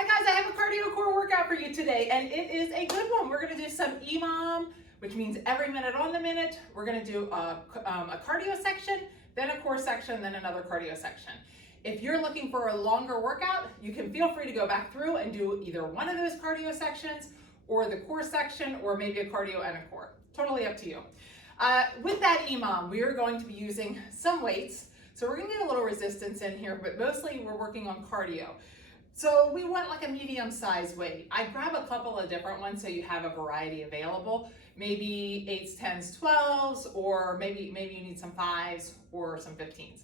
Hi guys, I have a cardio core workout for you today, and it is a good one. We're going to do some EMOM, which means every minute on the minute. We're going to do a cardio section, then a core section, then another cardio section. If you're looking for a longer workout, you can feel free to go back through and do either one of those cardio sections or the core section, or maybe a cardio and a core. Totally up to you. With that EMOM, we are going to be using some weights. So we're going to get a little resistance in here, but mostly we're working on cardio. So we want like a medium-sized weight. I grab a couple of different ones so you have a variety available. Maybe 8s, 10s, 12s, or maybe you need some 5s or some 15s.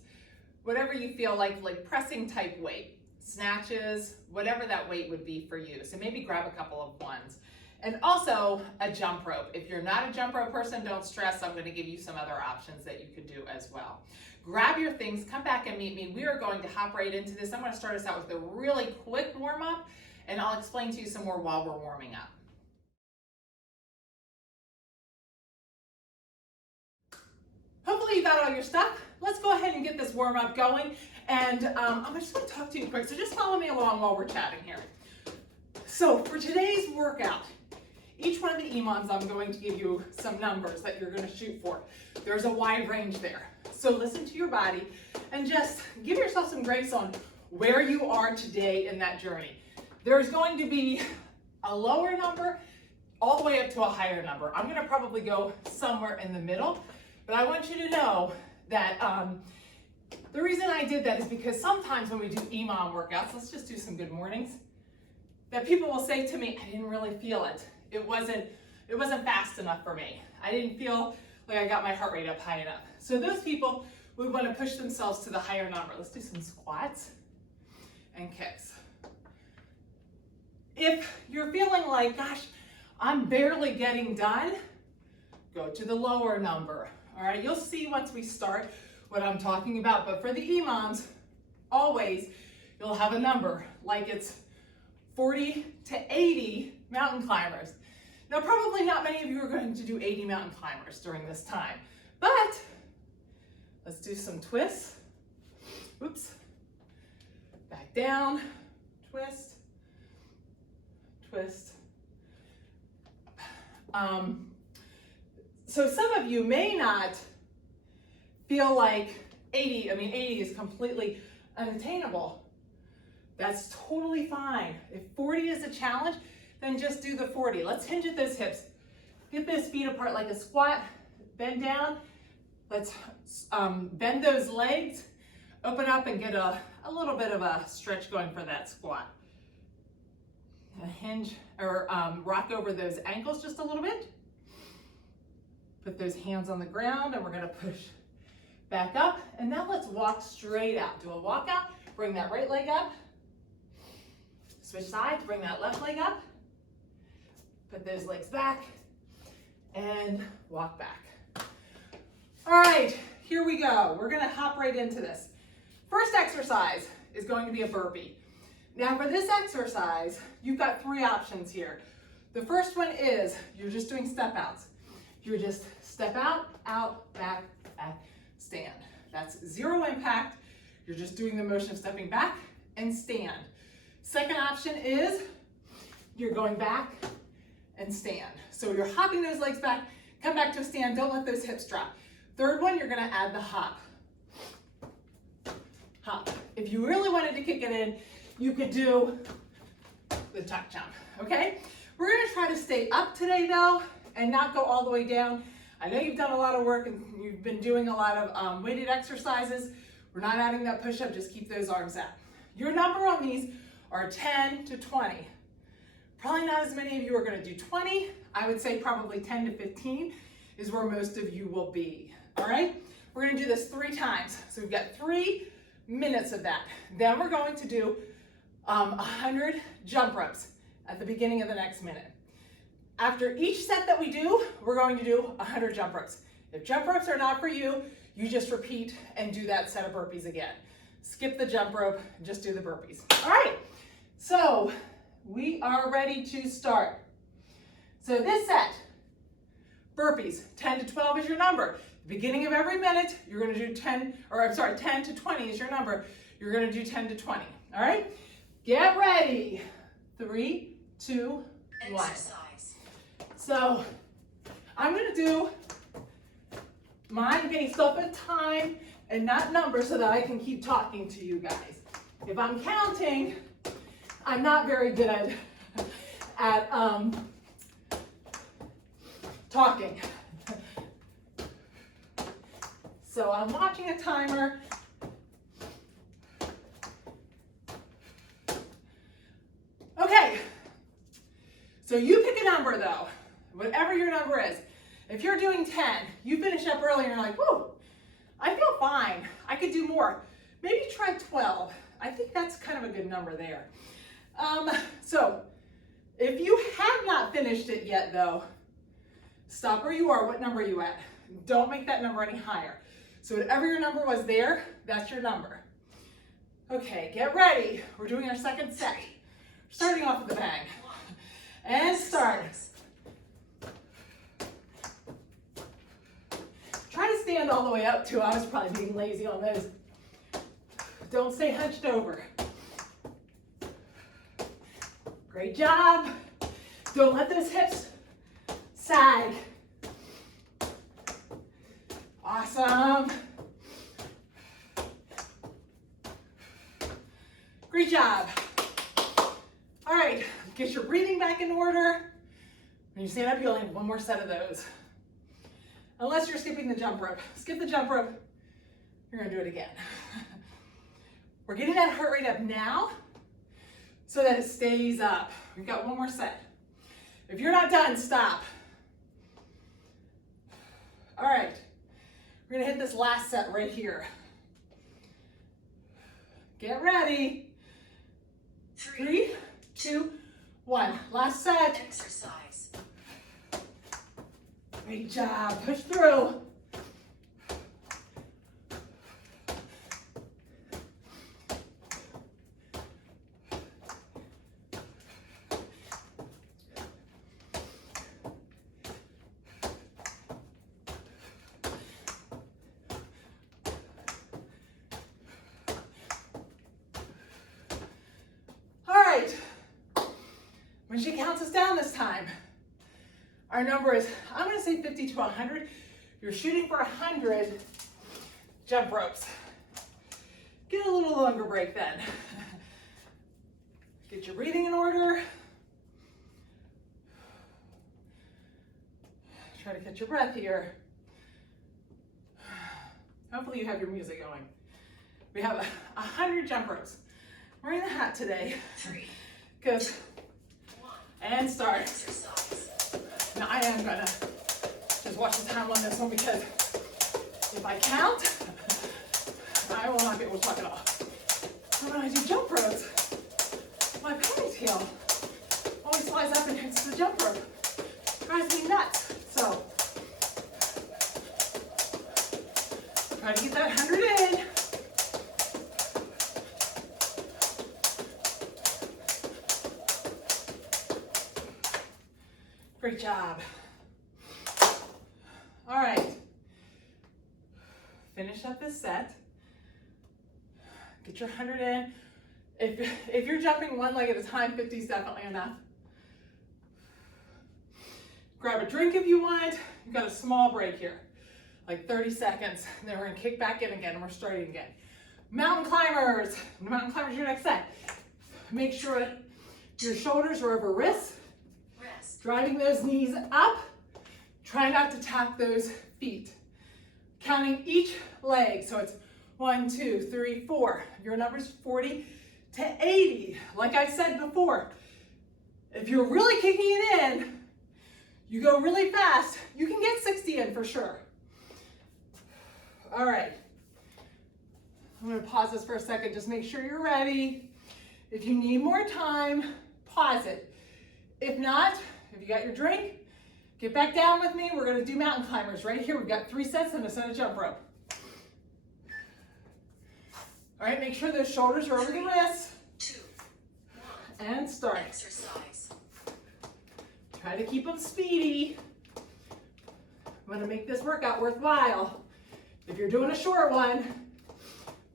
Whatever you feel like pressing type weight, snatches, whatever that weight would be for you. So maybe grab a couple of ones. And also a jump rope. If you're not a jump rope person, don't stress. I'm going to give you some other options that you could do as well. Grab your things, come back and meet me. We are going to hop right into this. I'm going to start us out with a really quick warm up, and I'll explain to you some more while we're warming up. Hopefully you got all your stuff. Let's go ahead and get this warm up going. And I'm just going to talk to you quick. So just follow me along while we're chatting here. So for today's workout, each one of the EMOMs, I'm going to give you some numbers that you're going to shoot for. There's a wide range there. So listen to your body and just give yourself some grace on where you are today in that journey. There's going to be a lower number all the way up to a higher number. I'm going to probably go somewhere in the middle, but I want you to know that the reason I did that is because sometimes when we do EMOM workouts, let's just do some good mornings, that people will say to me, I didn't really feel it. It wasn't fast enough for me. I didn't feel like I got my heart rate up high enough. So those people would want to push themselves to the higher number. Let's do some squats and kicks. If you're feeling like, gosh, I'm barely getting done, go to the lower number. All right, you'll see once we start what I'm talking about. But for the EMOMs, always you'll have a number, like it's 40 to 80 mountain climbers. Now, probably not many of you are going to do 80 mountain climbers during this time, but let's do some twists. Oops. Back down, twist, twist. So some of you may not feel like 80 is completely unattainable. That's totally fine. If 40 is a challenge, then just do the 40. Let's hinge at those hips. Get those feet apart like a squat. Bend down. Let's bend those legs. Open up and get a little bit of a stretch going for that squat. And hinge or rock over those ankles just a little bit. Put those hands on the ground, and we're going to push back up. And now let's walk straight out. Do a walk out. Bring that right leg up. Switch sides, bring that left leg up, put those legs back, and walk back. All right, here we go. We're gonna hop right into this. First exercise is going to be a burpee. Now for this exercise, you've got 3 options here. The first one is, you're just doing step outs. You're just step out, back, stand. That's 0 impact. You're just doing the motion of stepping back and stand. Second option is you're going back and stand. So you're hopping those legs back, come back to a stand, don't let those hips drop. Third one, you're gonna add the hop. Hop. If you really wanted to kick it in, you could do the tuck jump, okay? We're gonna try to stay up today though, and not go all the way down. I know you've done a lot of work and you've been doing a lot of weighted exercises. We're not adding that push-up, just keep those arms out. Your number on these are 10 to 20. Probably not as many of you are going to do 20. I would say probably 10 to 15 is where most of you will be. All right? We're going to do this 3 times. So we've got 3 minutes of that. Then we're going to do 100 jump ropes at the beginning of the next minute. After each set that we do, we're going to do 100 jump ropes. If jump ropes are not for you, you just repeat and do that set of burpees again. Skip the jump rope, just do the burpees. All right, so we are ready to start. So this set, burpees, 10 to 12 is your number. The beginning of every minute, you're gonna do 10 to 20 is your number. You're gonna do 10 to 20, all right? Get ready. 3, 2, 1. Exercise. So I'm going to do mine based off of time and not numbers so that I can keep talking to you guys. If I'm counting, I'm not very good at talking. So I'm watching a timer. Okay, so you pick a number though, whatever your number is. If you're doing 10, you finish up early and you're like, whoa, I feel fine. I could do more. Maybe try 12. I think that's kind of a good number there. So if you have not finished it yet though, stop where you are. What number are you at? Don't make that number any higher. So whatever your number was there, that's your number. Okay, get ready. We're doing our second set. Starting off with a bang. And start. Try to stand all the way up too. I was probably being lazy on those. Don't stay hunched over. Great job. Don't let those hips sag. Awesome. Great job. All right, get your breathing back in order. When you stand up, you only have one more set of those. Unless you're skipping the jump rope. Skip the jump rope, you're gonna do it again. We're getting that heart rate up now so that it stays up. We've got one more set. If you're not done, stop. All right, we're gonna hit this last set right here. Get ready. 3, 2, 1. Last set. Exercise. Great job. Push through. When she counts us down this time, our number is, I'm going to say 50 to 100. You're shooting for 100 jump ropes. Get a little longer break then. Get your breathing in order. Try to catch your breath here. Hopefully you have your music going. We have 100 jump ropes. We're in the hat today. 3, Because, 1. And start. Exercise. Now I am gonna just watch the time on this one because if I count, I will not be able to talk at all. And when I do jump ropes, my ponytail always flies up and hits the jump rope. Drives me nuts. So try to get that 100 in. Great job. All right. Finish up this set. Get your 100 in. If you're jumping one leg at a time, 50 is definitely enough. Grab a drink if you want. You've got a small break here, like 30 seconds. And then we're gonna kick back in again and we're starting again. Mountain climbers. Mountain climbers, your next set. Make sure that your shoulders are over wrists. Driving those knees up. Try not to tap those feet. Counting each leg. So it's 1, 2, 3, 4. Your number's 40 to 80. Like I said before, if you're really kicking it in, you go really fast, you can get 60 in for sure. All right. I'm going to pause this for a second. Just make sure you're ready. If you need more time, pause it. If not, if you got your drink, get back down with me. We're going to do mountain climbers right here. We've got 3 sets and a set of jump rope. All right, make sure those shoulders are over the wrists. 2, 1. And start. Exercise. Try to keep them speedy. I'm going to make this workout worthwhile. If you're doing a short one,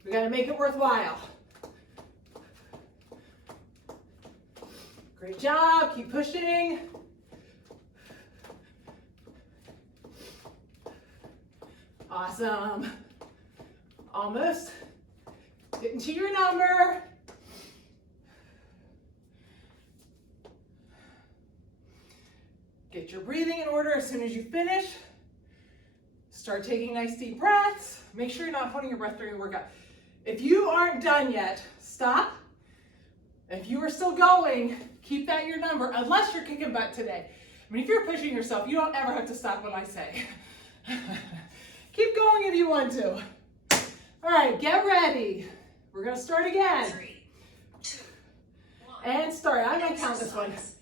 we got to make it worthwhile. Great job, keep pushing. Awesome. Almost getting to your number. Get your breathing in order as soon as you finish. Start taking nice deep breaths. Make sure you're not holding your breath during your workout. If you aren't done yet, stop. If you are still going, keep that your number, unless you're kicking butt today. I mean, if you're pushing yourself, you don't ever have to stop when I say. Keep going if you want to. All right, get ready. We're gonna start again. 3, 2, 1. And start. I'm gonna count this one. Exercise.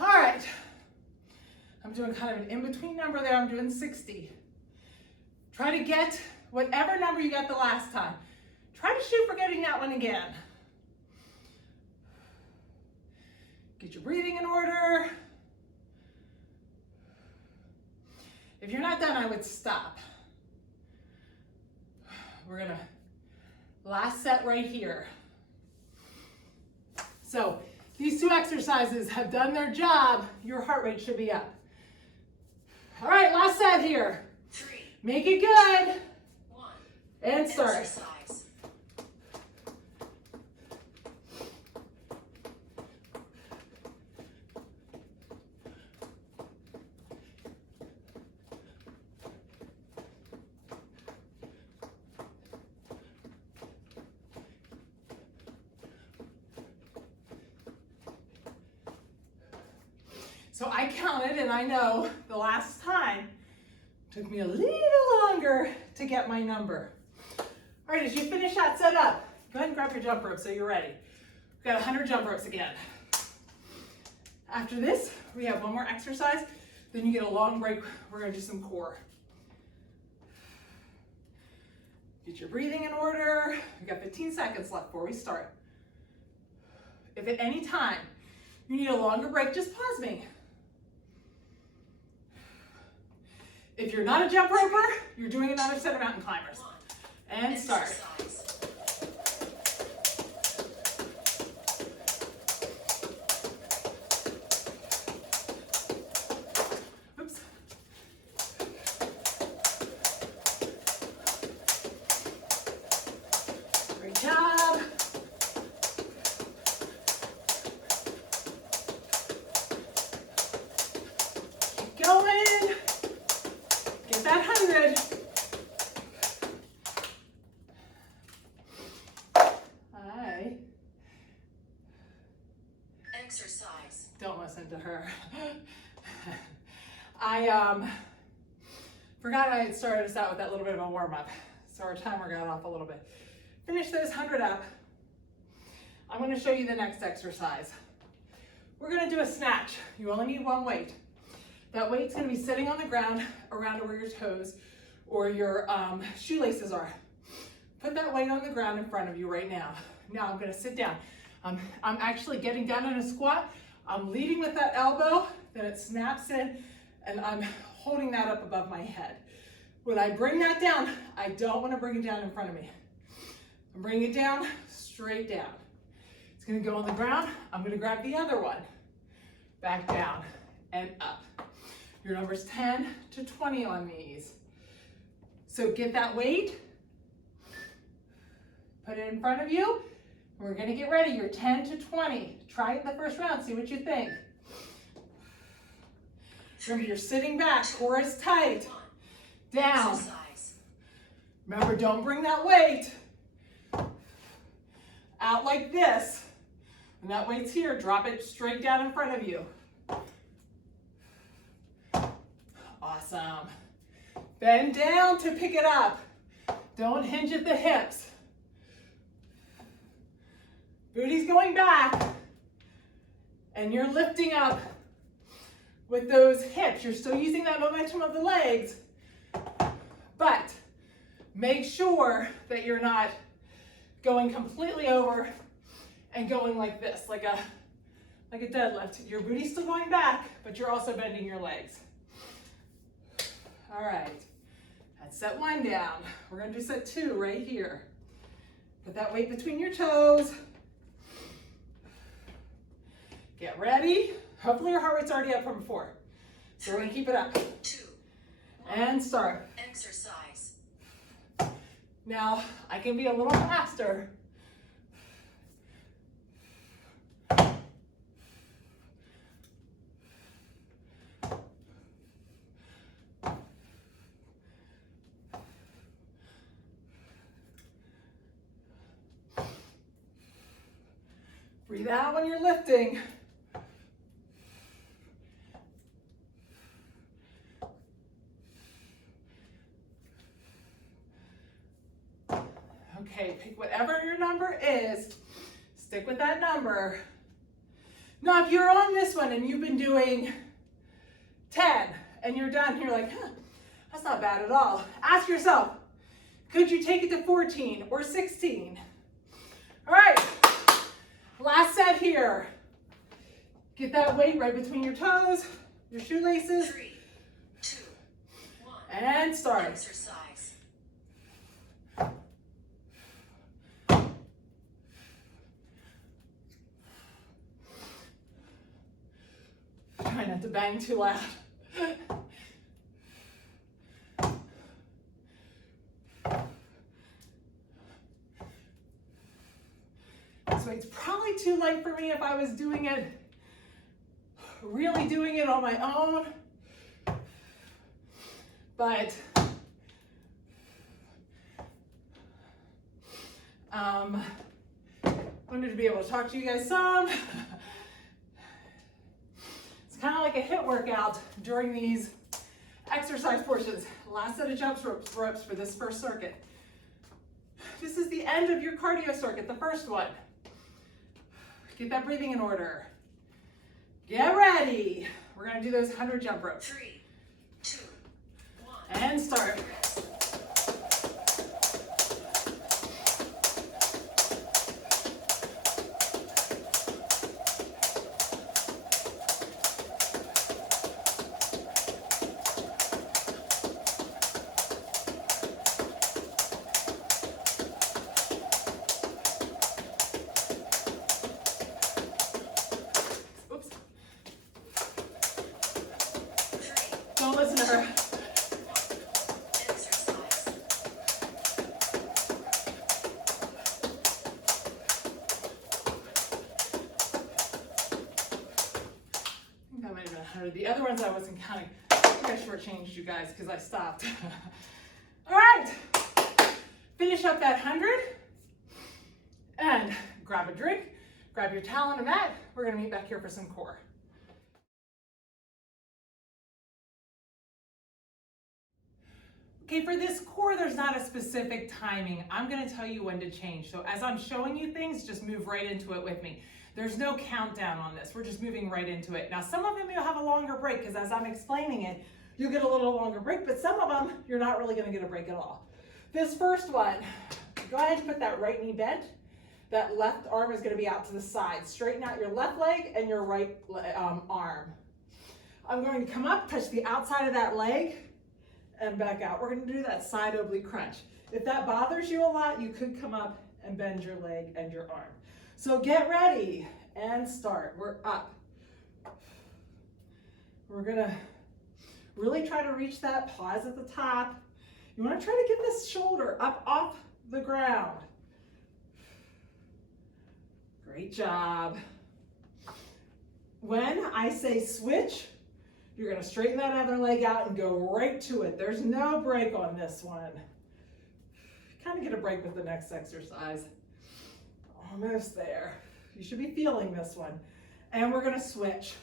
All right. I'm doing kind of an in-between number there. I'm doing 60. Try to get whatever number you got the last time. Try to shoot for getting that one again. Get your breathing in order. If you're not done, I would stop. We're gonna, last set right here. So these two exercises have done their job. Your heart rate should be up. All right, last set here. 3, Make it good. 1. And start. Exercise. So I counted, and I know the last time took me a little longer to get my number. All right, as you finish that set up, go ahead and grab your jump rope so you're ready. We've got 100 jump ropes again. After this, we have one more exercise. Then you get a long break. We're gonna do some core. Get your breathing in order. We've got 15 seconds left before we start. If at any time you need a longer break, just pause me. If you're not a jump roper, you're doing another set of mountain climbers. 1. And start. Exercise. Oops. Great job. Keep going. Get that 100. Exercise. Don't listen to her. I forgot I had started us out with that little bit of a warm-up, so our timer got off a little bit. Finish those 100 up. I'm going to show you the next exercise. We're going to do a snatch. You only need one weight. That weight's going to be sitting on the ground around where your toes or your shoelaces are. Put that weight on the ground in front of you right now. Now I'm going to sit down. I'm actually getting down in a squat. I'm leading with that elbow, then it snaps in, and I'm holding that up above my head. When I bring that down, I don't want to bring it down in front of me. I'm bringing it down, straight down. It's going to go on the ground. I'm going to grab the other one. Back down and up. Your number's 10 to 20 on these. So get that weight, put it in front of you. We're going to get ready. You're 10 to 20. Try it in the first round. See what you think. Remember, you're sitting back. Core is tight. Down. Exercise. Remember, don't bring that weight out like this. And that weight's here. Drop it straight down in front of you. Awesome. Bend down to pick it up. Don't hinge at the hips. Booty's going back. And you're lifting up with those hips. You're still using that momentum of the legs. But Make sure that you're not going completely over and going like this, like a deadlift. Your booty's still going back, but you're also bending your legs. All right, that's set 1 down. We're gonna do set 2 right here. Put that weight between your toes. Get ready. Hopefully your heart rate's already up from before. So we're gonna keep it up. 2, And start. exercise. Now, I can be a little faster. Breathe out when you're lifting. Okay, pick whatever your number is. Stick with that number. Now, if you're on this one and you've been doing 10 and you're done, you're like, huh, that's not bad at all. Ask yourself, could you take it to 14 or 16? All right. Last set here. Get that weight right between your toes, your shoelaces. 3, 2, 1. And start. Exercise. Try not to bang too loud. This weight's probably too light for me if I was doing it, really doing it on my own. But wanted to be able to talk to you guys some. It's kind of like a HIIT workout during these exercise portions. Last set of jumps ropes for this first circuit. This is the end of your cardio circuit, the first one. Get that breathing in order. Get ready. We're gonna do those 100 jump ropes. 3, 2, 1. And start. Don't listen to her. Exercise. I think that might have been 100. The other ones I wasn't counting. I think I shortchanged you guys because I stopped. All right. Finish up that 100. And grab a drink, grab your towel and a mat. We're going to meet back here for some core. Okay, for this core, there's not a specific timing. I'm gonna tell you when to change. So as I'm showing you things, just move right into it with me. There's no countdown on this. We're just moving right into it. Now, some of them you'll have a longer break because as I'm explaining it, you'll get a little longer break, but some of them, you're not really gonna get a break at all. This first one, go ahead and put that right knee bent. That left arm is gonna be out to the side. Straighten out your left leg and your right arm. I'm going to come up, touch the outside of that leg, and back out. We're going to do that side oblique crunch. If that bothers you a lot, you could come up and bend your leg and your arm. So get ready and start. We're up. We're going to really try to reach that pause at the top. You want to try to get this shoulder up off the ground. Great job. When I say switch, you're going to straighten that other leg out and go right to it. There's no break on this one. Kind of get a break with the next exercise. Almost there. You should be feeling this one. And we're going to switch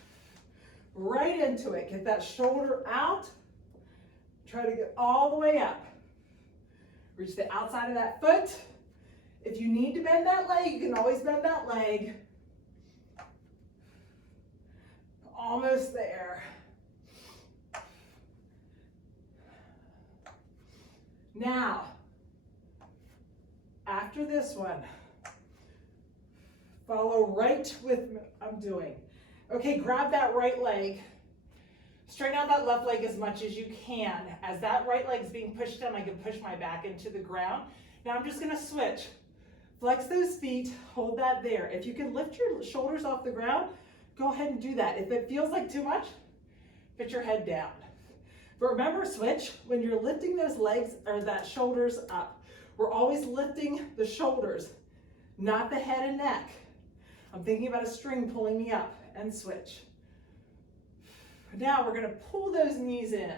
right into it. Get that shoulder out. Try to get all the way up. Reach the outside of that foot. If you need to bend that leg, you can always bend that leg. Almost there. Now, After this one, follow right with me. I'm doing. Okay, grab that right leg. Straighten out that left leg as much as you can. As that right leg is being pushed down, I can push my back into the ground. Now I'm just gonna switch. Flex those feet, hold that there. If you can lift your shoulders off the ground, go ahead and do that. If it feels like too much, put your head down. But remember, switch, when you're lifting those legs or that shoulders up, we're always lifting the shoulders, not the head and neck. I'm thinking about a string pulling me up, and switch. Now we're gonna pull those knees in.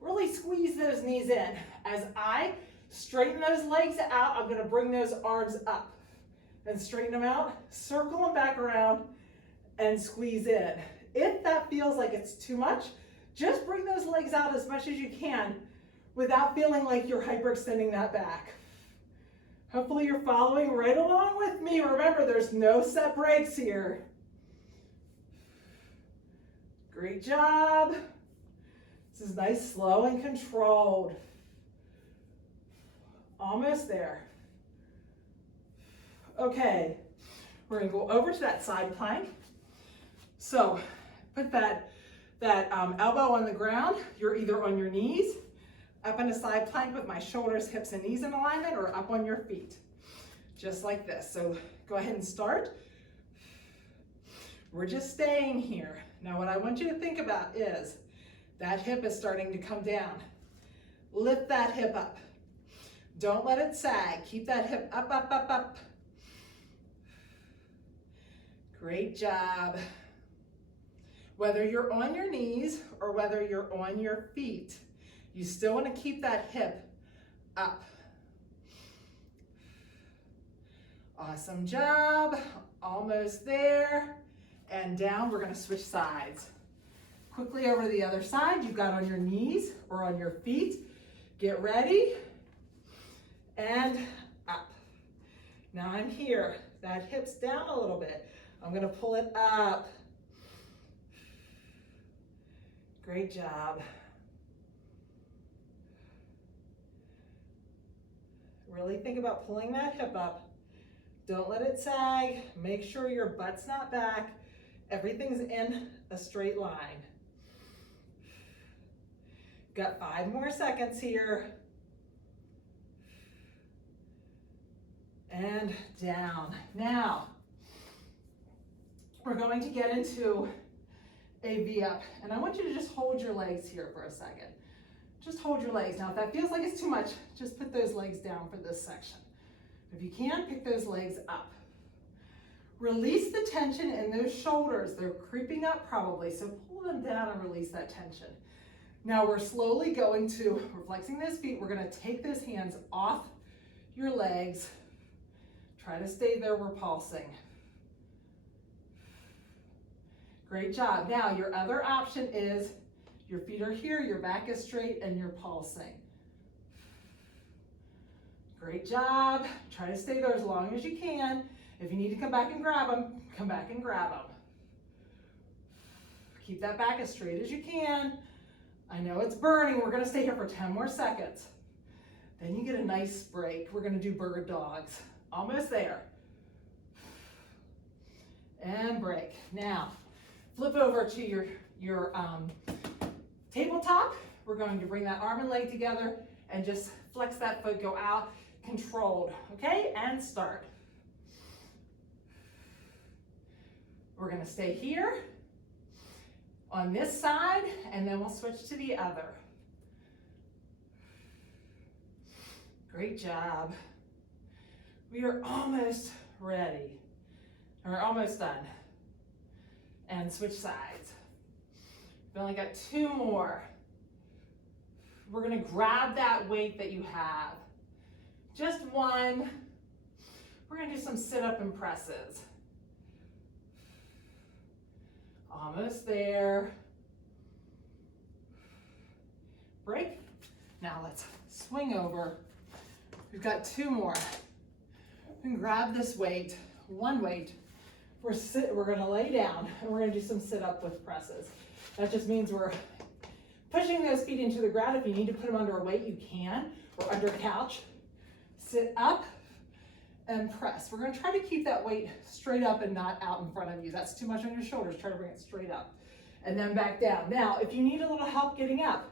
Really squeeze those knees in. As I straighten those legs out, I'm gonna bring those arms up and straighten them out, circle them back around, and squeeze in. If that feels like it's too much, just bring those legs out as much as you can without feeling like you're hyperextending that back. Hopefully you're following right along with me. Remember, there's no set breaks here. Great job. This is nice, slow and controlled. Almost there. Okay, we're gonna go over to that side plank. So put that elbow on the ground. You're either on your knees, up in a side plank with my shoulders, hips, and knees in alignment, or up on your feet, just like this. So go ahead and start. We're just staying here. Now what I want you to think about is that hip is starting to come down. Lift that hip up. Don't let it sag. Keep that hip up, up, up, up. Great job. Whether you're on your knees or whether you're on your feet, you still want to keep that hip up. Awesome job. Almost there. And down, we're going to switch sides. Quickly over to the other side. You've got on your knees or on your feet. Get ready. And up. Now I'm here. That hip's down a little bit. I'm going to pull it up. Great job. Really think about pulling that hip up. Don't let it sag. Make sure your butt's not back. Everything's in a straight line. Got 5 more seconds here. And down. Now, we're going to get into a V-up. And I want you to just hold your legs here for a second. Just hold your legs. Now, if that feels like it's too much, just put those legs down for this section. If you can, pick those legs up. Release the tension in those shoulders. They're creeping up probably, so pull them down and release that tension. Now we're slowly going to, we're flexing those feet. We're gonna take those hands off your legs. Try to stay there, we're pulsing. Great job. Now your other option is your feet are here, your back is straight, and you're pulsing. Great job. Try to stay there as long as you can. If you need to come back and grab them, come back and grab them. Keep that back as straight as you can. I know it's burning. We're gonna stay here for 10 more seconds. Then you get a nice break. We're gonna do bird dogs. Almost there. And break. Now, flip over to your tabletop. We're going to bring that arm and leg together and just flex that foot, go out, controlled, okay? And start. We're gonna stay here on this side, and then we'll switch to the other. Great job. We are almost ready. We're almost done. And switch sides. We've only got 2 more. We're gonna grab that weight that you have. Just 1. We're gonna do some sit-up and presses. Almost there. Break. Now let's swing over. We've got 2 more. We can grab this weight, 1 weight. We're gonna lay down and we're gonna do some sit-up with presses. That just means we're pushing those feet into the ground. If you need to put them under a weight, you can, or under a couch. Sit up, and press. We're gonna try to keep that weight straight up and not out in front of you. That's too much on your shoulders. Try to bring it straight up and then back down. Now, if you need a little help getting up,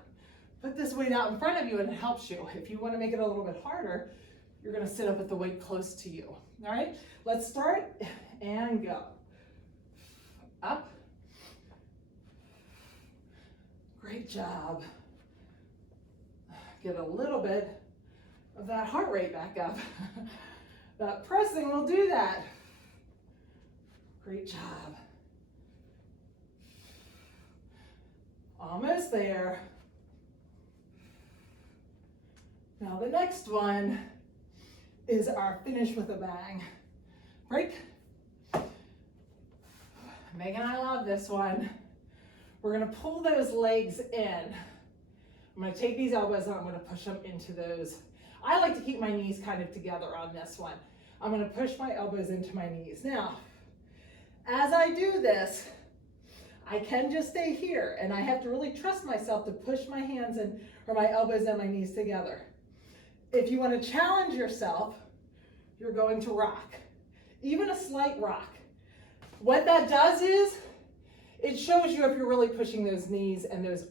put this weight out in front of you and it helps you. If you wanna make it a little bit harder, you're gonna sit up with the weight close to you. All right, let's start and go. Up. Great job. Get a little bit of that heart rate back up. That pressing will do that. Great job. Almost there. Now the next one is our finish with a bang. Break. Megan and I love this one. We're gonna pull those legs in. I'm gonna take these elbows and I'm gonna push them into those. I like to keep my knees kind of together on this one. I'm gonna push my elbows into my knees. Now, as I do this, I can just stay here and I have to really trust myself to push my hands in or my elbows and my knees together. If you wanna challenge yourself, you're going to rock, even a slight rock. What that does is, it shows you if you're really pushing those knees and those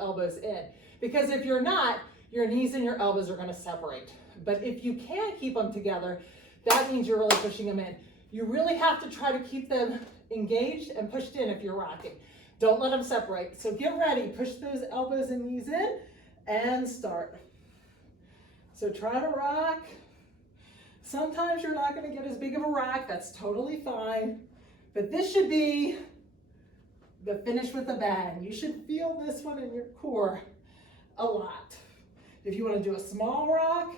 elbows in. Because if you're not, your knees and your elbows are gonna separate. But if you can keep them together, that means you're really pushing them in. You really have to try to keep them engaged and pushed in if you're rocking. Don't let them separate. So get ready, push those elbows and knees in and start. So try to rock. Sometimes you're not gonna get as big of a rock, that's totally fine. But this should be the finish with a bang. You should feel this one in your core a lot. If you want to do a small rock,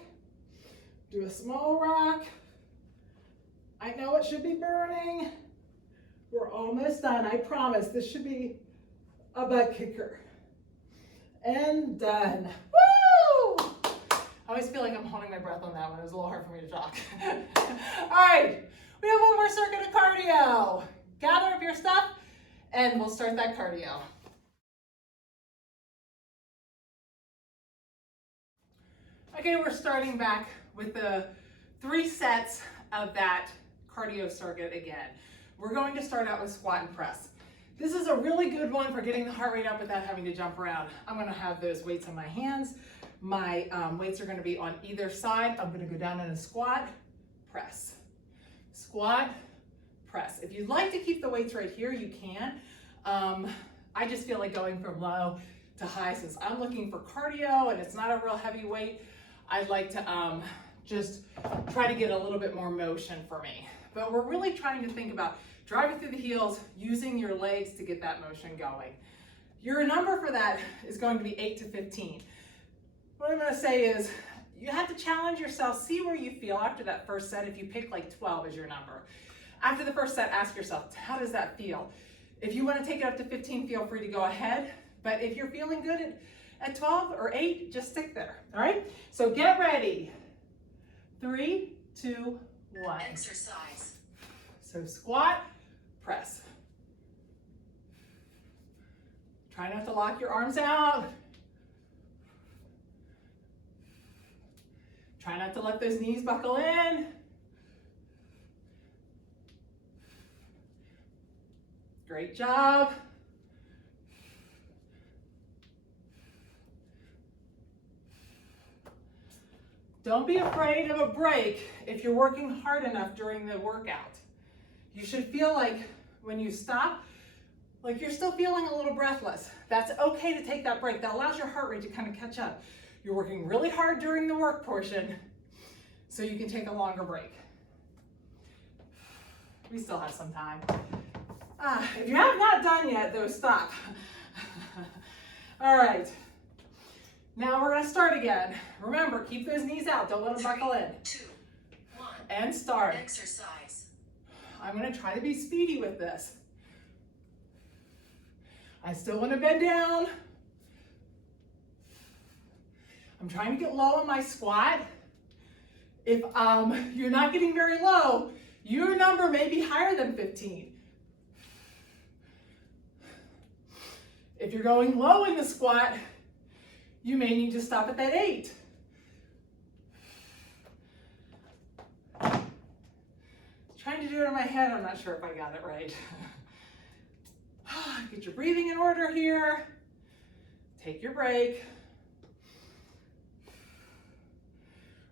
do a small rock. I know it should be burning. We're almost done, I promise. This should be a butt kicker. And done. Woo! I always feel like I'm holding my breath on that one. It was a little hard for me to talk. All right, we have one more circuit of cardio. Gather up your stuff and we'll start that cardio. Okay, we're starting back with the 3 sets of that cardio circuit again. We're going to start out with squat and press. This is a really good one for getting the heart rate up without having to jump around. I'm gonna have those weights on my hands. My weights are gonna be on either side. I'm gonna go down in a squat, press. Squat, press. If you'd like to keep the weights right here, you can. I just feel like going from low to high since I'm looking for cardio and it's not a real heavy weight. I'd like to just try to get a little bit more motion for me. But we're really trying to think about driving through the heels, using your legs to get that motion going. Your number for that is going to be 8 to 15. What I'm gonna say is, you have to challenge yourself, see where you feel after that first set. If you pick like 12 as your number. After the first set, ask yourself, how does that feel? If you wanna take it up to 15, feel free to go ahead. But if you're feeling good at 12 or 8, just stick there, all right? So get ready. 3, 2, 1. Exercise. So squat, press. Try not to lock your arms out. Try not to let those knees buckle in. Great job. Don't be afraid of a break if you're working hard enough during the workout. You should feel like when you stop, like you're still feeling a little breathless. That's okay to take that break. That allows your heart rate to kind of catch up. You're working really hard during the work portion, so you can take a longer break. We still have some time. If you have not done yet, though, stop. All right. Now we're gonna start again. Remember, keep those knees out. Don't let them buckle in. 2, 1. And start. Exercise. I'm gonna try to be speedy with this. I still wanna bend down. I'm trying to get low on my squat. If you're not getting very low, your number may be higher than 15. If you're going low in the squat, you may need to stop at that 8. do it in my head. I'm not sure if I got it right. Get your breathing in order here. Take your break.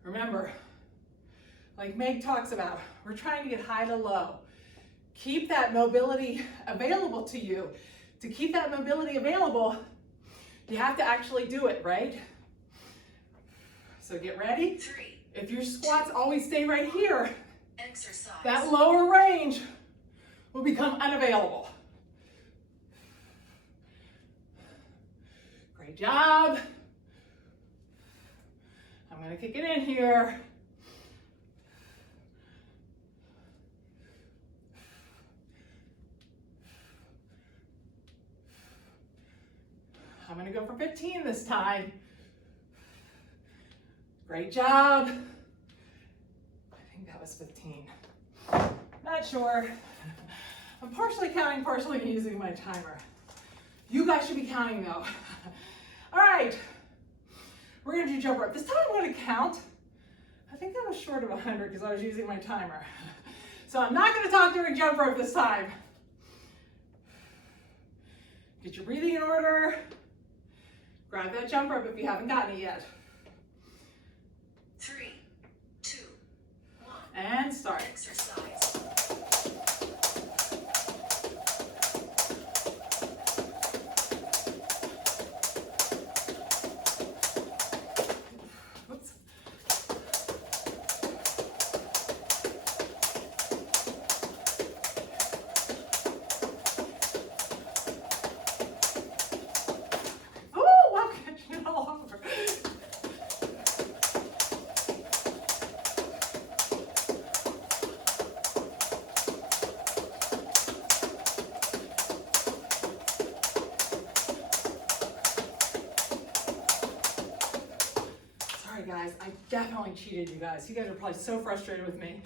Remember, like Meg talks about, we're trying to get high to low. Keep that mobility available to you. To keep that mobility available, you have to actually do it, right? So get ready. 3. If your squats always stay right here, Exercise. that lower range will become unavailable. Great job. I'm going to kick it in here. I'm going to go for 15 this time. Great job. I think that was 15. Not sure. I'm partially counting, partially using my timer. You guys should be counting though. All right, we're gonna do jump rope. This time I'm gonna count. I think I was short of 100 because I was using my timer. So I'm not gonna talk during jump rope this time. Get your breathing in order. Grab that jump rope if you haven't gotten it yet. 3, 2, 1. And start. Exercise. Oops. Oh, I'm catching it all over. Sorry guys, I definitely cheated you guys. You guys are probably so frustrated with me.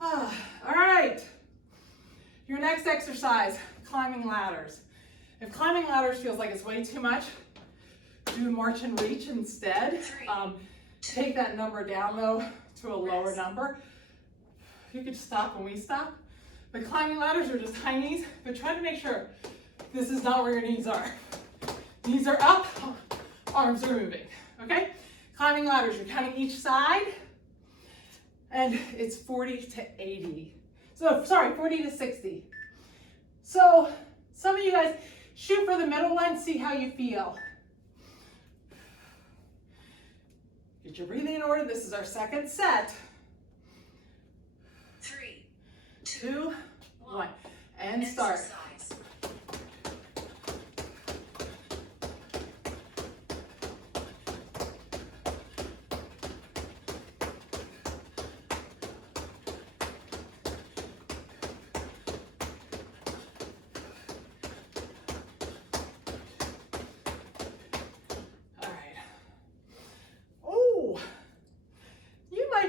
All right. Your next exercise, climbing ladders. If climbing ladders feels like it's way too much, do march and reach instead. Take that number down though to a lower number. You could stop when we stop. But climbing ladders are just high knees, but try to make sure this is not where your knees are. Knees are up, arms are moving, okay? Climbing ladders, you're counting each side, and it's 40 to 80. So, sorry, 40 to 60. So, some of you guys, shoot for the middle one, see how you feel. Get your breathing in order. This is our second set. 3, 2, 1, and start. Exercise.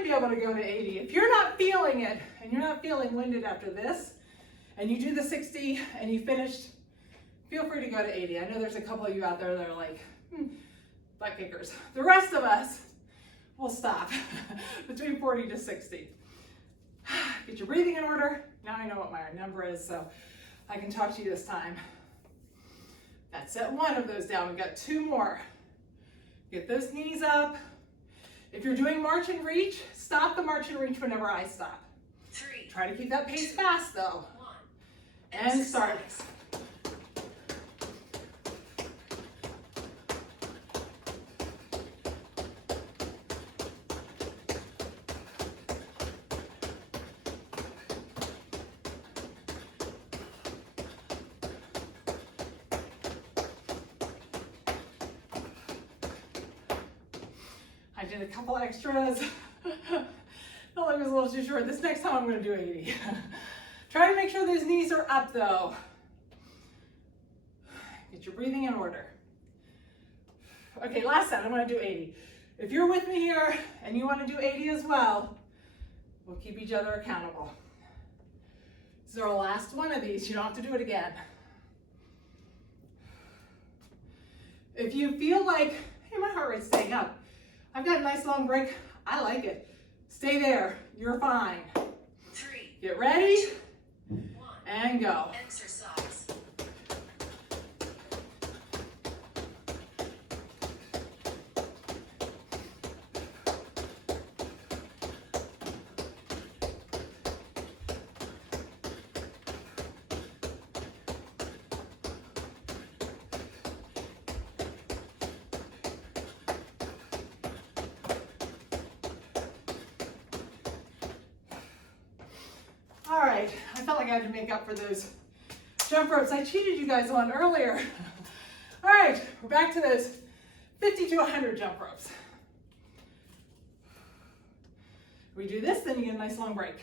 Be able to go to 80. If you're not feeling it and you're not feeling winded after this and you do the 60 and you finished, feel free to go to 80. I know there's a couple of you out there that are like, butt kickers. The rest of us will stop between 40 to 60. Get your breathing in order. Now I know what my number is, so I can talk to you this time. That's set one of those down. We've got 2 more. Get those knees up. If you're doing march and reach, stop the march and reach whenever I stop. 3. Try to keep that pace fast though. 1. And start. I did a couple extras. Felt like it was a little too short. This next time I'm going to do 80. Try to make sure those knees are up though. Get your breathing in order. Okay, last set, I'm going to do 80. If you're with me here and you want to do 80 as well, we'll keep each other accountable. This is our last one of these. You don't have to do it again. If you feel like, hey, my heart rate's staying up, I've got a nice long break, I like it. Stay there, you're fine. 3, Get ready, 2, 1, and go. exercise. All right, I felt like I had to make up for those jump ropes I cheated you guys on earlier. All right, we're back to those 50 to 100 jump ropes. We do this, then you get a nice long break.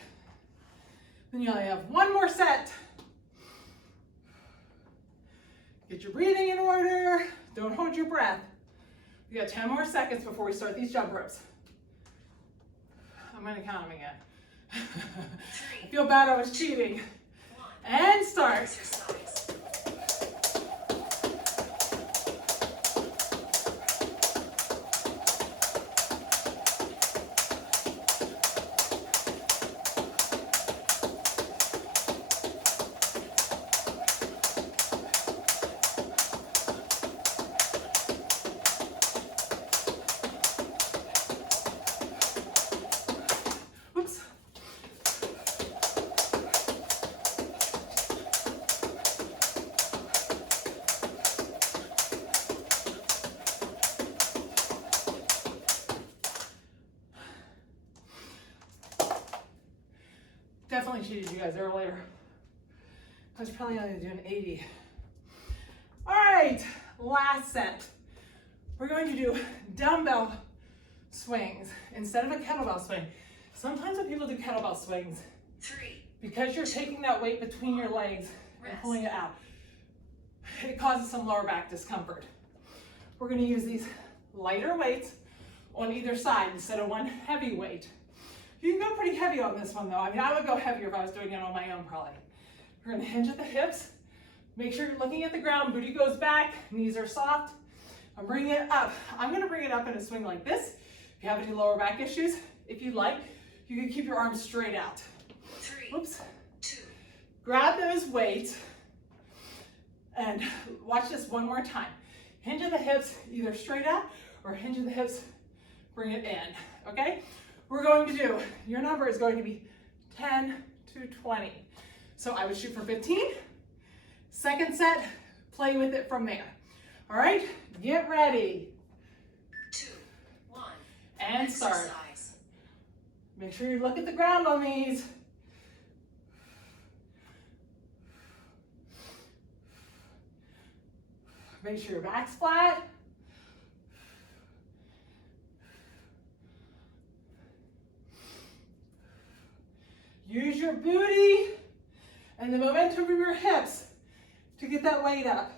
Then you only have one more set. Get your breathing in order. Don't hold your breath. We got 10 more seconds before we start these jump ropes. I'm gonna count them again. I feel bad I was cheating. 1, And start. exercise. Oops. Definitely cheated you guys earlier. I was probably only doing 80. All right, last set. We're going to do dumbbell swings instead of a kettlebell swing. Sometimes when people do kettlebell swings, 3, because you're taking that weight between your legs and Rest. pulling it out, it causes some lower back discomfort. We're going to use these lighter weights on either side instead of one heavy weight. You can go pretty heavy on this one though. I mean, I would go heavier if I was doing it on my own probably. We're going to hinge at the hips. Make sure you're looking at the ground. Booty goes back, knees are soft. I'm bringing it up. I'm going to bring it up in a swing like this. If you have any lower back issues, if you like, you can keep your arms straight out. 3, Oops. 2, Grab those weights and watch this one more time. Hinge at the hips, either straight out or hinge at the hips, bring it in, okay? We're going to do, your number is going to be 10 to 20. So I would shoot for 15. Second set, play with it from there. All right, get ready. 2, 1, And start. exercise. Make sure you look at the ground on these. Make sure your back's flat. Use your booty and the momentum of your hips to get that weight up.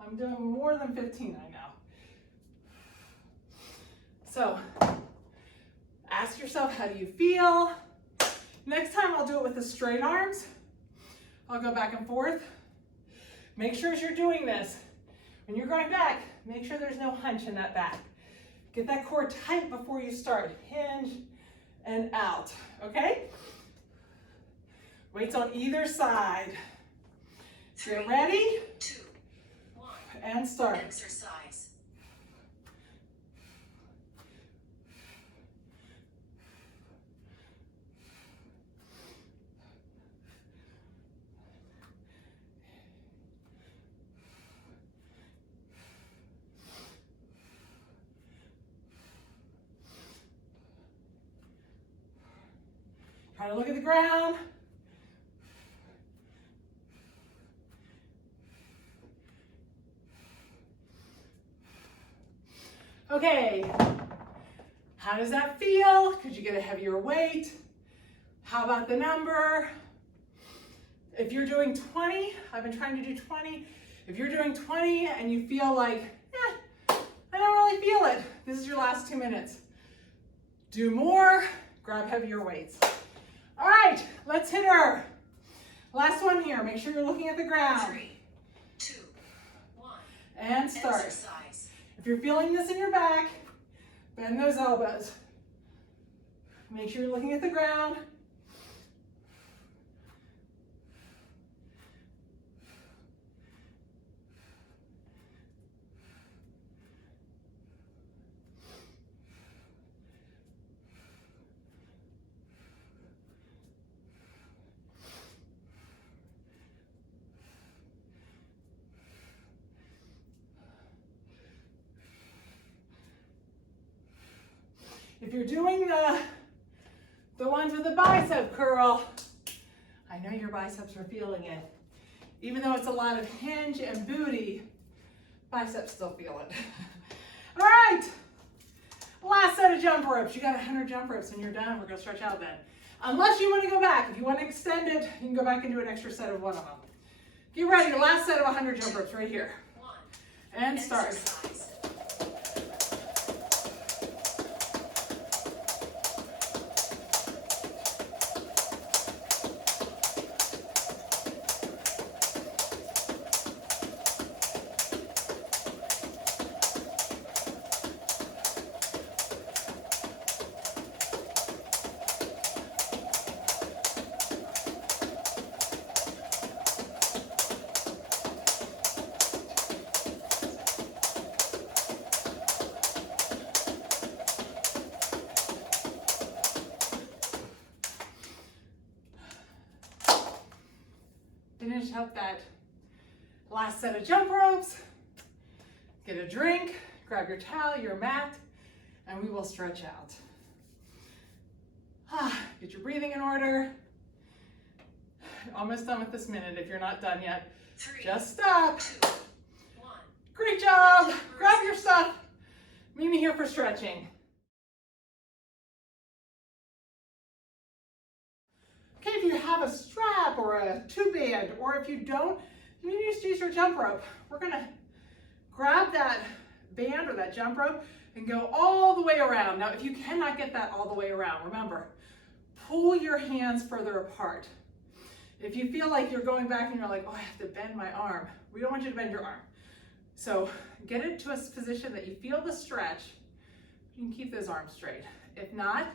I'm doing more than 15, I know. So, ask yourself, how do you feel? Next time I'll do it with the straight arms. I'll go back and forth. Make sure as you're doing this, when you're going back, make sure there's no hunch in that back. Get that core tight before you start. Hinge and out, okay? Weights on either side. Get ready 2, 1, and start. exercise. Try to look at the ground. Okay, how does that feel? Could you get a heavier weight? How about the number? If you're doing 20, I've been trying to do 20. If you're doing 20 and you feel like, I don't really feel it, this is your last 2 minutes. Do more, grab heavier weights. All right, let's hit her. Last one here, make sure you're looking at the ground. 3, 2, 1, And start. exercise. If you're feeling this in your back, bend those elbows. Make sure you're looking at the ground. If you're doing the ones with the bicep curl, I know your biceps are feeling it. Even though it's a lot of hinge and booty, biceps still feel it. All right, last set of jump ropes. You got 100 jump ropes and you're done. We're gonna stretch out then. Unless you wanna go back. If you wanna extend it, you can go back and do an extra set of one of them. Get ready, last set of 100 jump ropes right here. And start. Exercise. Finish up that last set of jump ropes. Get a drink, grab your towel, your mat, and we will stretch out. Get your breathing in order. Almost done with this minute if you're not done yet. 3, Just stop. 2, 1. Great job. Grab your stuff. Meet me here for stretching. Okay, if you have a strap or a tube band, or if you don't, you can just use your jump rope. We're gonna grab that band or that jump rope and go all the way around. Now, if you cannot get that all the way around, remember, pull your hands further apart. If you feel like you're going back and you're like, oh, I have to bend my arm, we don't want you to bend your arm. So get it to a position that you feel the stretch. You can keep those arms straight. If not,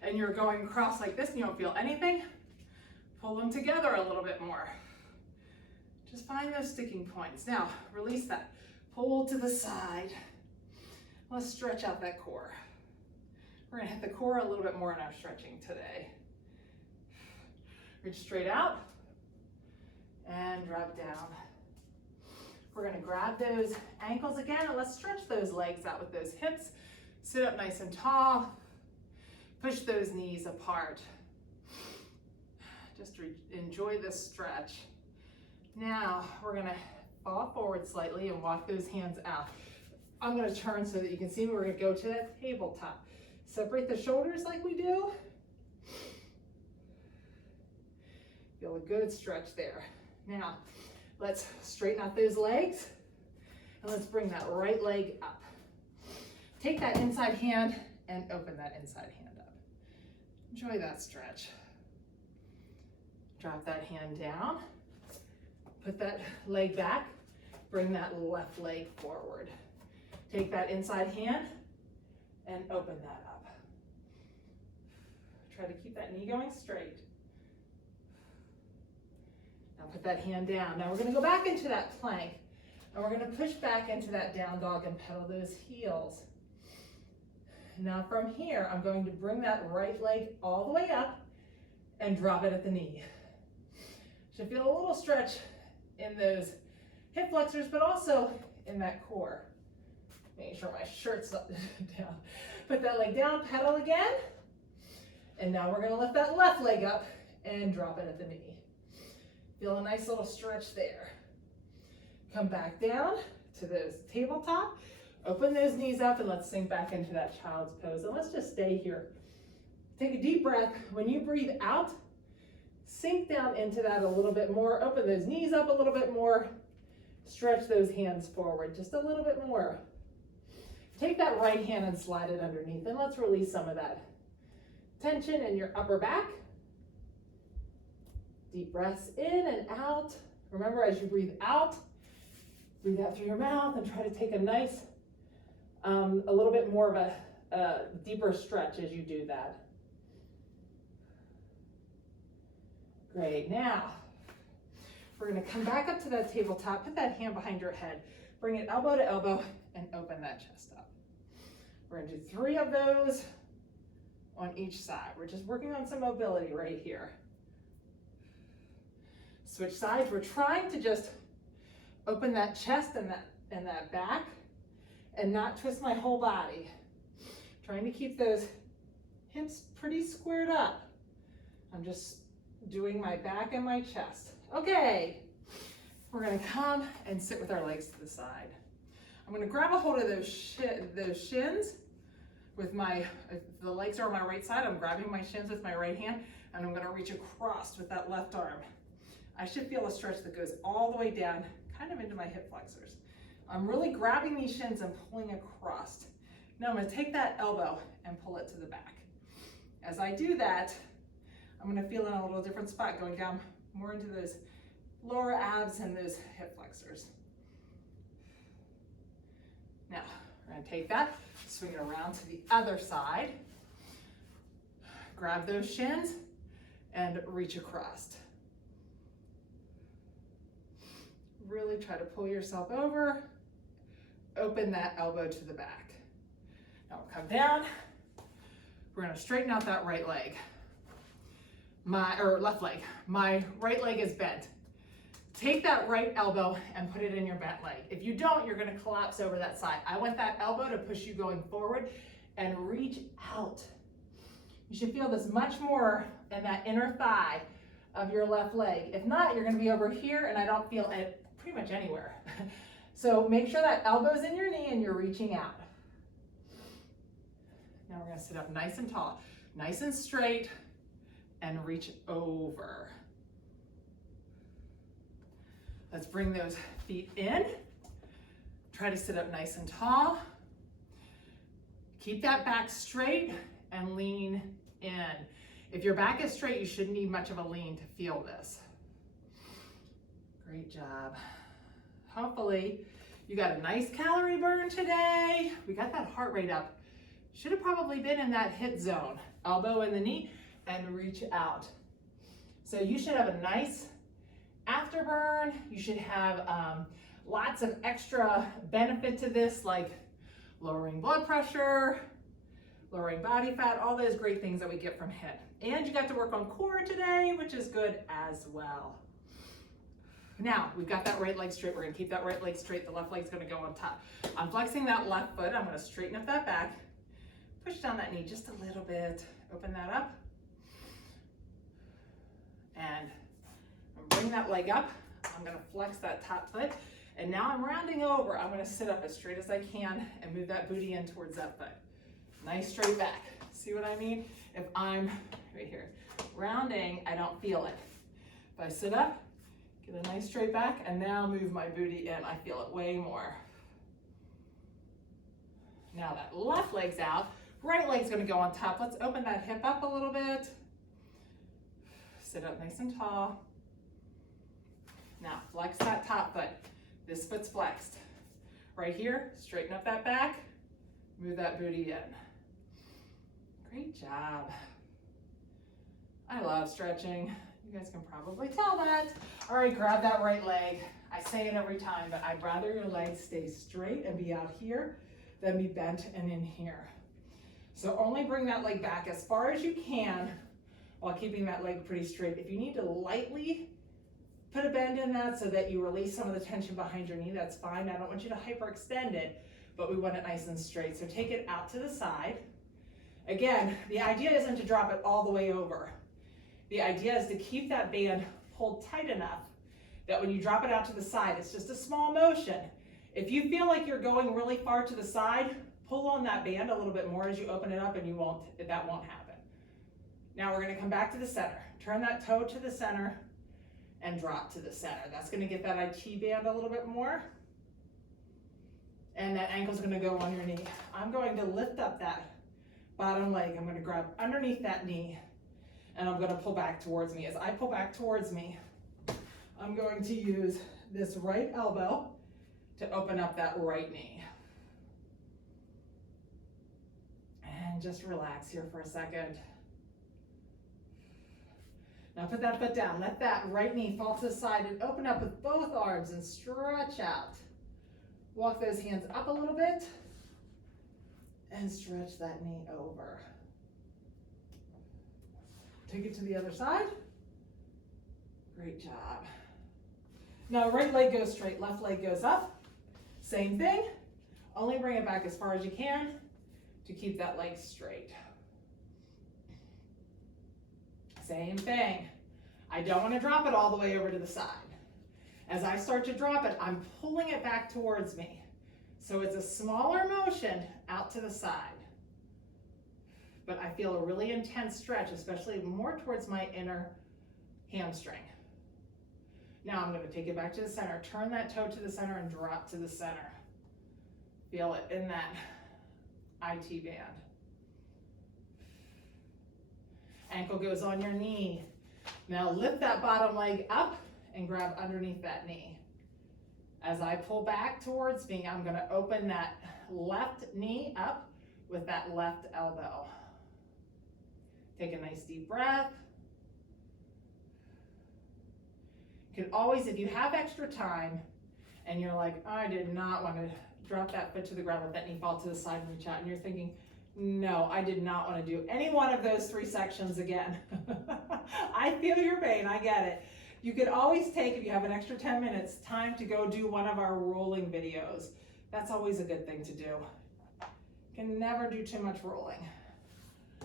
and you're going across like this and you don't feel anything, pull them together a little bit more. Just find those sticking points. Now, release that. Pull to the side. Let's stretch out that core. We're gonna hit the core a little bit more in our stretching today. Reach straight out and drop down. We're gonna grab those ankles again and let's stretch those legs out with those hips. Sit up nice and tall. Push those knees apart. Just enjoy this stretch. Now we're gonna fall forward slightly and walk those hands out. I'm gonna turn so that you can see me. We're gonna go to that tabletop. Separate the shoulders like we do. Feel a good stretch there. Now, let's straighten out those legs and let's bring that right leg up. Take that inside hand and open that inside hand up. Enjoy that stretch. Drop that hand down, put that leg back, bring that left leg forward. Take that inside hand and open that up. Try to keep that knee going straight. Now put that hand down. Now we're gonna go back into that plank and we're gonna push back into that down dog and pedal those heels. Now from here, I'm going to bring that right leg all the way up and drop it at the knee. Should feel a little stretch in those hip flexors, but also in that core. Making sure my shirt's up down. Put that leg down, pedal again. And now we're gonna lift that left leg up and drop it at the knee. Feel a nice little stretch there. Come back down to those tabletop. Open those knees up and let's sink back into that child's pose. And let's just stay here. Take a deep breath. When you breathe out, sink down into that a little bit more. Open those knees up a little bit more. Stretch those hands forward just a little bit more. Take that right hand and slide it underneath. And let's release some of that tension in your upper back. Deep breaths in and out. Remember, as you breathe out through your mouth and try to take a nice a little bit more of a deeper stretch as you do that. Great, now we're gonna come back up to that tabletop, put that hand behind your head, bring it elbow to elbow and open that chest up. We're gonna do 3 of those on each side. We're just working on some mobility right here. Switch sides, we're trying to just open that chest and that back and not twist my whole body. Trying to keep those hips pretty squared up. I'm just doing my back and my chest. Okay, we're gonna come and sit with our legs to the side. I'm gonna grab a hold of those shins with the legs are on my right side, I'm grabbing my shins with my right hand, and I'm gonna reach across with that left arm. I should feel a stretch that goes all the way down, kind of into my hip flexors. I'm really grabbing these shins and pulling across. Now I'm gonna take that elbow and pull it to the back. As I do that, I'm gonna feel in a little different spot, going down more into those lower abs and those hip flexors. Now, we're gonna take that, swing it around to the other side, grab those shins, and reach across. Really try to pull yourself over, open that elbow to the back. Now we'll come down, we're gonna straighten out that right leg. Left leg. My right leg is bent. Take that right elbow and put it in your bent leg. If you don't, you're gonna collapse over that side. I want that elbow to push you going forward and reach out. You should feel this much more in that inner thigh of your left leg. If not, you're gonna be over here and I don't feel it pretty much anywhere. So make sure that elbow's in your knee and you're reaching out. Now we're gonna sit up nice and tall, nice and straight, and reach over. Let's bring those feet in. Try to sit up nice and tall. Keep that back straight and lean in. If your back is straight, you shouldn't need much of a lean to feel this. Great job. Hopefully you got a nice calorie burn today. We got that heart rate up. Should have probably been in that HIIT zone. Elbow in the knee and reach out. So you should have a nice afterburn. You should have lots of extra benefit to this, like lowering blood pressure, lowering body fat, all those great things that we get from HIIT. And you got to work on core today, which is good as well. Now, we've got that right leg straight. We're gonna keep that right leg straight. The left leg's gonna go on top. I'm flexing that left foot. I'm gonna straighten up that back. Push down that knee just a little bit. Open that up. And bring that leg up. I'm gonna flex that top foot. And now I'm rounding over. I'm gonna sit up as straight as I can and move that booty in towards that foot. Nice straight back. See what I mean? If I'm right here, rounding, I don't feel it. If I sit up, get a nice straight back, and now move my booty in, I feel it way more. Now that left leg's out, right leg's gonna go on top. Let's open that hip up a little bit. Sit up nice and tall. Now flex that top foot. This foot's flexed. Right here, straighten up that back, move that booty in. Great job. I love stretching. You guys can probably tell that. All right, grab that right leg. I say it every time, but I'd rather your legs stay straight and be out here than be bent and in here. So only bring that leg back as far as you can while keeping that leg pretty straight. If you need to lightly put a bend in that so that you release some of the tension behind your knee, that's fine. I don't want you to hyperextend it, but we want it nice and straight. So take it out to the side. Again, the idea isn't to drop it all the way over. The idea is to keep that band pulled tight enough that when you drop it out to the side, it's just a small motion. If you feel like you're going really far to the side, pull on that band a little bit more as you open it up and that won't happen. Now we're gonna come back to the center. Turn that toe to the center and drop to the center. That's gonna get that IT band a little bit more. And that ankle's gonna go on your knee. I'm going to lift up that bottom leg. I'm gonna grab underneath that knee and I'm gonna pull back towards me. As I pull back towards me, I'm going to use this right elbow to open up that right knee. And just relax here for a second. Now put that foot down. Let that right knee fall to the side and open up with both arms and stretch out. Walk those hands up a little bit and stretch that knee over. Take it to the other side. Great job. Now right leg goes straight, left leg goes up. Same thing, only bring it back as far as you can to keep that leg straight. Same thing. I don't want to drop it all the way over to the side. As I start to drop it, I'm pulling it back towards me. So it's a smaller motion out to the side. But I feel a really intense stretch, especially more towards my inner hamstring. Now I'm going to take it back to the center. Turn that toe to the center and drop to the center. Feel it in that IT band. Ankle goes on your knee. Now lift that bottom leg up and grab underneath that knee. As I pull back towards me, I'm going to open that left knee up with that left elbow. Take a nice deep breath. You can always, if you have extra time and you're like, I did not want to drop that foot to the ground, let that knee fall to the side and reach out, and you're thinking, no, I did not want to do any one of those 3 sections again. I feel your pain, I get it. You could always take, if you have an extra 10 minutes, time to go do one of our rolling videos. That's always a good thing to do. You can never do too much rolling.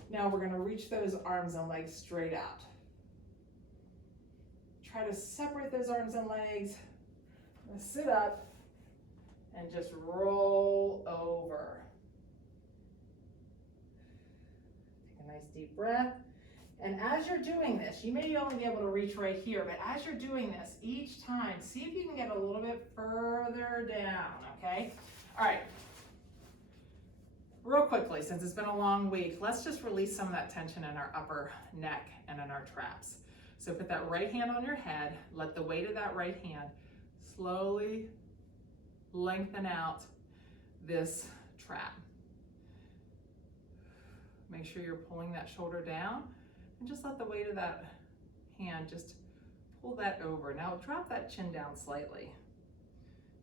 Now we're going to reach those arms and legs straight out. Try to separate those arms and legs. I'm going to sit up and just roll over. Take a nice deep breath. And as you're doing this, you may only be able to reach right here, but as you're doing this, each time, see if you can get a little bit further down, okay? All right. Real quickly, since it's been a long week, let's just release some of that tension in our upper neck and in our traps. So put that right hand on your head, let the weight of that right hand slowly lengthen out this trap. Make sure you're pulling that shoulder down and just let the weight of that hand just pull that over. Now drop that chin down slightly.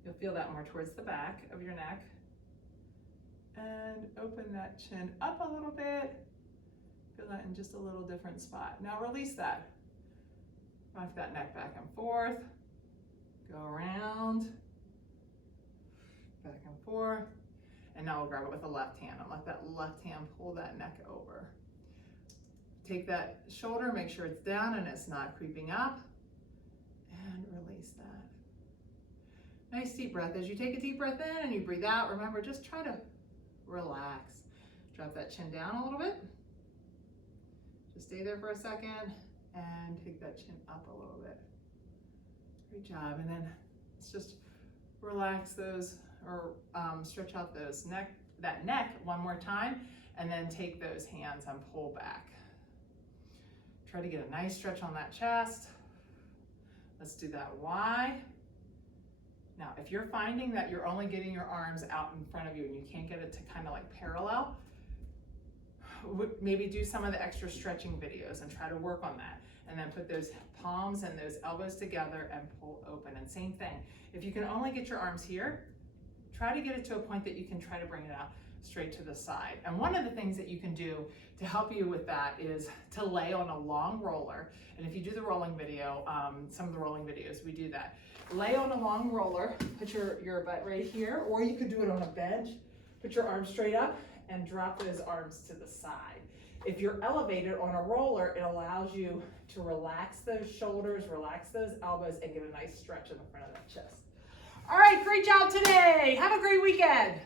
You'll feel that more towards the back of your neck. And open that chin up a little bit. Feel that in just a little different spot. Now release that. Rock that neck back and forth. Go around. Back and forth. And now we'll grab it with the left hand and let that left hand pull that neck over. Take that shoulder, make sure it's down and it's not creeping up. And release that. Nice deep breath. As you take a deep breath in and you breathe out, remember, just try to relax. Drop that chin down a little bit. Just stay there for a second and take that chin up a little bit. Great job. And then let's just relax those or stretch out those that neck one more time, and then take those hands and pull back. Try to get a nice stretch on that chest. Let's do that Y. Now, if you're finding that you're only getting your arms out in front of you and you can't get it to kind of like parallel, maybe do some of the extra stretching videos and try to work on that. And then put those palms and those elbows together and pull open. And same thing, if you can only get your arms here, try to get it to a point that you can try to bring it out straight to the side. And one of the things that you can do to help you with that is to lay on a long roller. And if you do the rolling video, some of the rolling videos, we do that. Lay on a long roller, put your butt right here, or you could do it on a bench. Put your arms straight up and drop those arms to the side. If you're elevated on a roller, it allows you to relax those shoulders, relax those elbows, and get a nice stretch in the front of that chest. All right, great job today. Have a great weekend.